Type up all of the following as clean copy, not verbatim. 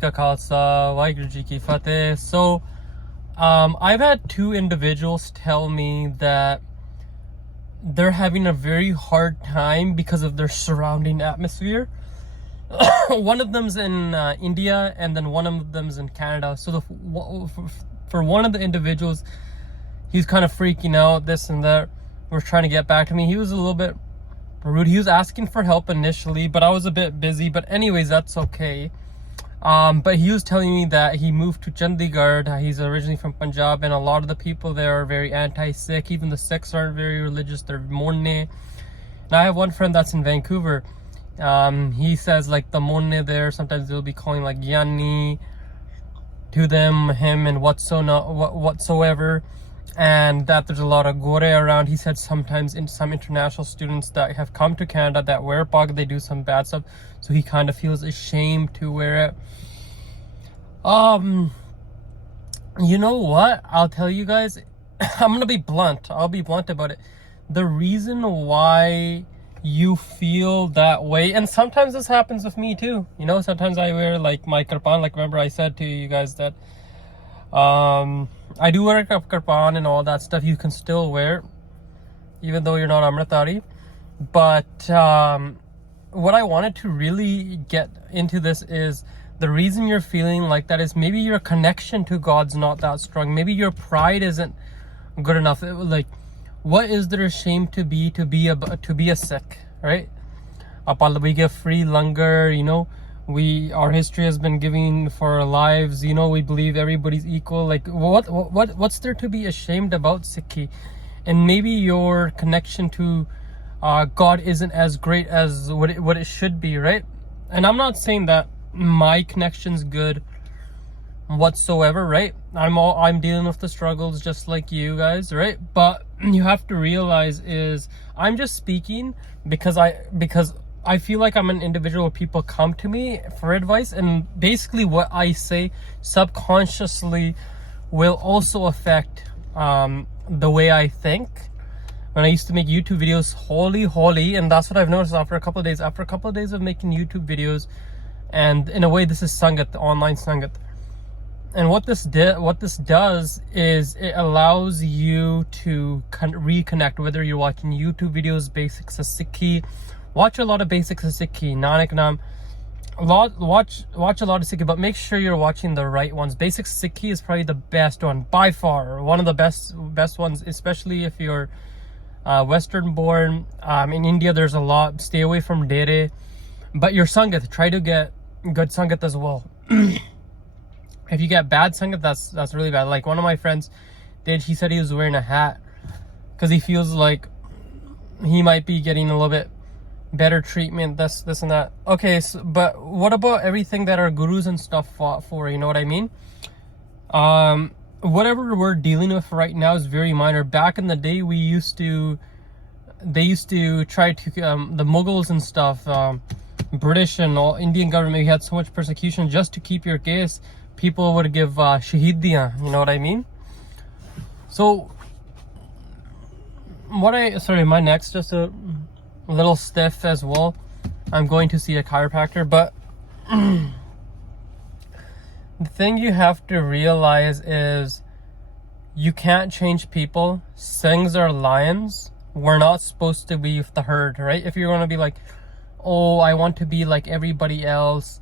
Ka Khalsa, Waheguru Ji Ki Fateh. So, I've had two individuals tell me that they're having a very hard time because of their surrounding atmosphere. One of them's in India, and then one of them's in Canada. So for one of the individuals, he's kind of freaking out, this and that. We're trying to get back to me. He was a little bit rude. He was asking for help initially, but I was a bit busy. But anyways, that's okay. But he was telling me that he moved to Chandigarh. He's originally from Punjab, and a lot of the people there are very anti-Sikh. Even the Sikhs aren't very religious. They're Monne. And I have one friend that's in Vancouver. He says like the Monne there, sometimes they'll be calling like Yani to them, him, and whatsoever. And that there's a lot of gore around. He said sometimes in some international students that have come to Canada that wear pag, they do some bad stuff. So he kind of feels ashamed to wear it. You know what? I'll tell you guys, I'm gonna be blunt. I'll be blunt about it. The reason why you feel that way, and sometimes this happens with me too. You know, sometimes I wear like my kirpan. Like remember I said to you guys that I do wear a kirpan and all that stuff. You can still wear, even though you're not Amritari. But what I wanted to really get into this is the reason you're feeling like that is maybe your connection to God's not that strong. Maybe your pride isn't good enough. Like, what is there shame to be a Sikh, right? We give free langar, you know. Our history has been giving for our lives, you know. We believe everybody's equal. Like what's there to be ashamed about Sikhi? And maybe your connection to God isn't as great as what it should be, right? And I'm not saying that my connection's good whatsoever, right? I'm dealing with the struggles just like you guys, right? But you have to realize is I'm just speaking because I feel like I'm an individual where people come to me for advice, and basically what I say subconsciously will also affect the way I think. When I used to make YouTube videos, holy, and that's what I've noticed after a couple of days of making YouTube videos, and in a way this is Sangat, the online Sangat. And what this does is it allows you to reconnect, whether you're watching YouTube videos, basics of Sikhi. Watch a lot of basics of Sikhi, Nanak Nam. Watch a lot of Sikhi, but make sure you're watching the right ones. Basics Sikhi is probably the best one by far, one of the best ones, especially if you're Western born. In India, there's a lot. Stay away from Dere, but your Sangat, try to get good Sangat as well. If you get bad Sangat, that's really bad. Like one of my friends he said he was wearing a hat because he feels like he might be getting a little bit better treatment, this and that. Okay, so, but what about everything that our gurus and stuff fought for? You know what I mean? Whatever we're dealing with right now is very minor. Back in the day, they used to try to the Mughals and stuff, British and all Indian government. You had so much persecution just to keep your case. People would give shahidiyan. You know what I mean? So my neck's just a little stiff as well. I'm going to see a chiropractor, but the thing you have to realize is you can't change people. Singhs are lions. We're not supposed to be with the herd, right? If you're going to be like, oh, I want to be like everybody else,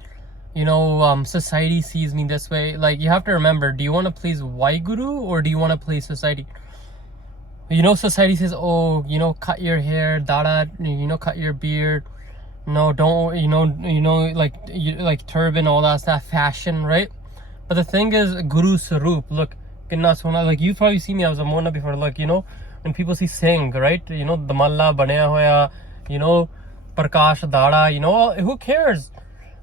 you know, society sees me this way. Like, you have to remember, do you want to please Waheguru or do you want to please society? You know, society says, oh, you know, cut your hair, dada, you know, cut your beard. No, don't, you know, like turban, all that stuff, fashion, right? But the thing is, Guru Sarup, look, like you probably see me, I was a Mona before, like, you know, when people see Singh, right? You know, the Malla Banaya Hoya, you know, Prakash Dada, you know, who cares?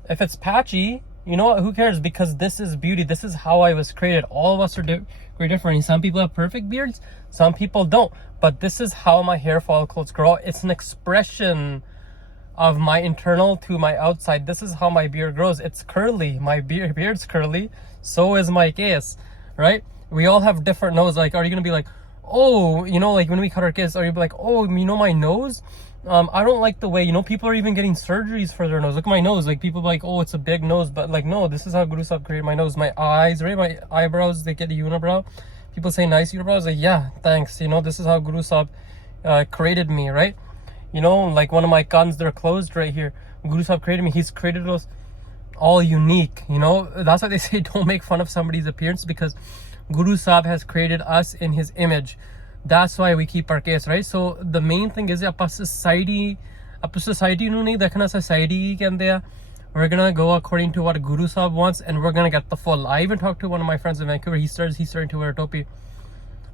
If it's patchy, you know what, who cares? Because this is beauty. This is how I was created. All of us are very different. Some people have perfect beards, some people don't. But this is how my hair follicles grow. It's an expression of my internal to my outside. This is how my beard grows. It's curly. My beard's curly. So is my case, right? We all have different nose. Like, are you gonna be like, oh, you know, like when we cut our kids, or you'd be like, oh, you know, my nose, I don't like the way, you know, people are even getting surgeries for their nose. Look at my nose. Like people are like, oh, it's a big nose, but like, no, this is how Guru Sahib created my nose. My eyes, right? My eyebrows, they get a unibrow. People say nice unibrows. Like, yeah, thanks. You know, this is how Guru Sahib created me, right? You know, like one of my guns, they're closed right here. Guru Sahib created me. He's created us all unique. You know, that's why they say don't make fun of somebody's appearance, because Guru Sahib has created us in his image. That's why we keep our case, right? So the main thing is ਆਪਾਂ society ਨੂੰ ਨਹੀਂ ਦੇਖਣਾ, society ਕੀ ਕਹਿੰਦੇ ਆ. We're gonna go according to what Guru Sahib wants, and we're gonna get the full. I even talked to one of my friends in Vancouver. He's starting to wear a topi.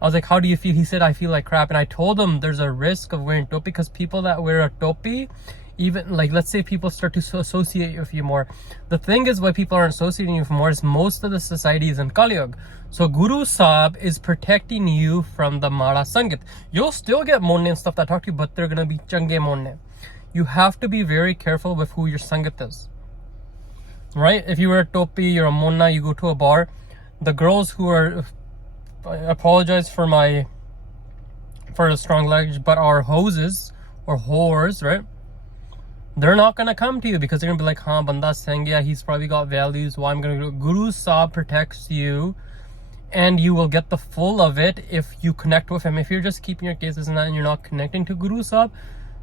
I was like, how do you feel? He said, I feel like crap. And I told him there's a risk of wearing topi, because people that wear a topi, even like, let's say people start to associate with you more. The thing is, why people aren't associating you with more is most of the society is in Kali Yuga. So Guru Sahib is protecting you from the Mara Sangat. You'll still get monne and stuff that talk to you, but they're going to be change monne. You have to be very careful with who your Sangat is. Right? If you wear a topi, you're a monna, you go to a bar, the girls who are, I apologize for the strong language, but are hoses or whores, right? They're not going to come to you, because they're going to be like, haan, banda singh, yeah, he's probably got values. Why I'm going to go. Guru Sahib protects you, and you will get the full of it if you connect with him. If you're just keeping your cases and that, and you're not connecting to Guru Sahib,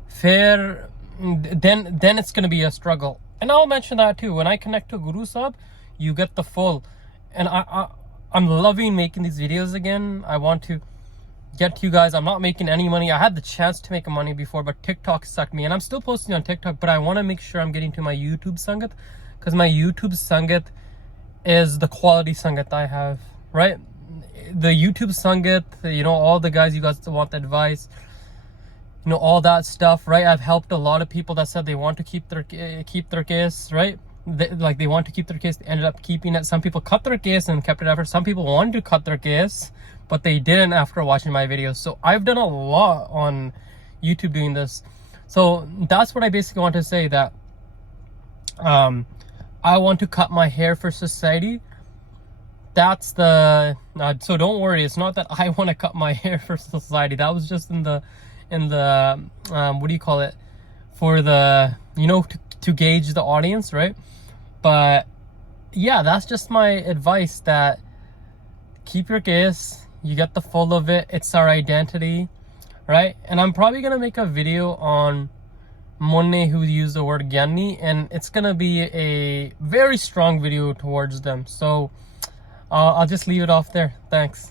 fair, then it's going to be a struggle. And I'll mention that too. When I connect to Guru Sahib, you get the full. And I'm loving making these videos again. I want to get to you guys. I'm not making any money. I had the chance to make money before, but TikTok sucked me. And I'm still posting on TikTok, but I want to make sure I'm getting to my YouTube Sangat, because my YouTube Sangat is the quality Sangat I have, right? The YouTube Sangat, you know, all the guys you guys want the advice, you know, all that stuff, right? I've helped a lot of people that said they want to keep their case, right? They want to keep their case, they ended up keeping it. Some people cut their case and kept it after. Some people wanted to cut their case, but they didn't after watching my videos. So I've done a lot on YouTube doing this. So that's what I basically want to say, that I want to cut my hair for society. That's the so don't worry, it's not that I want to cut my hair for society. That was just in the what do you call it, for the, you know, to gauge the audience, right? But yeah, that's just my advice, that keep your case, you get the full of it. It's our identity, right? And I'm probably gonna make a video on Monne who use the word Gyani, and it's gonna be a very strong video towards them. So I'll just leave it off there. Thanks.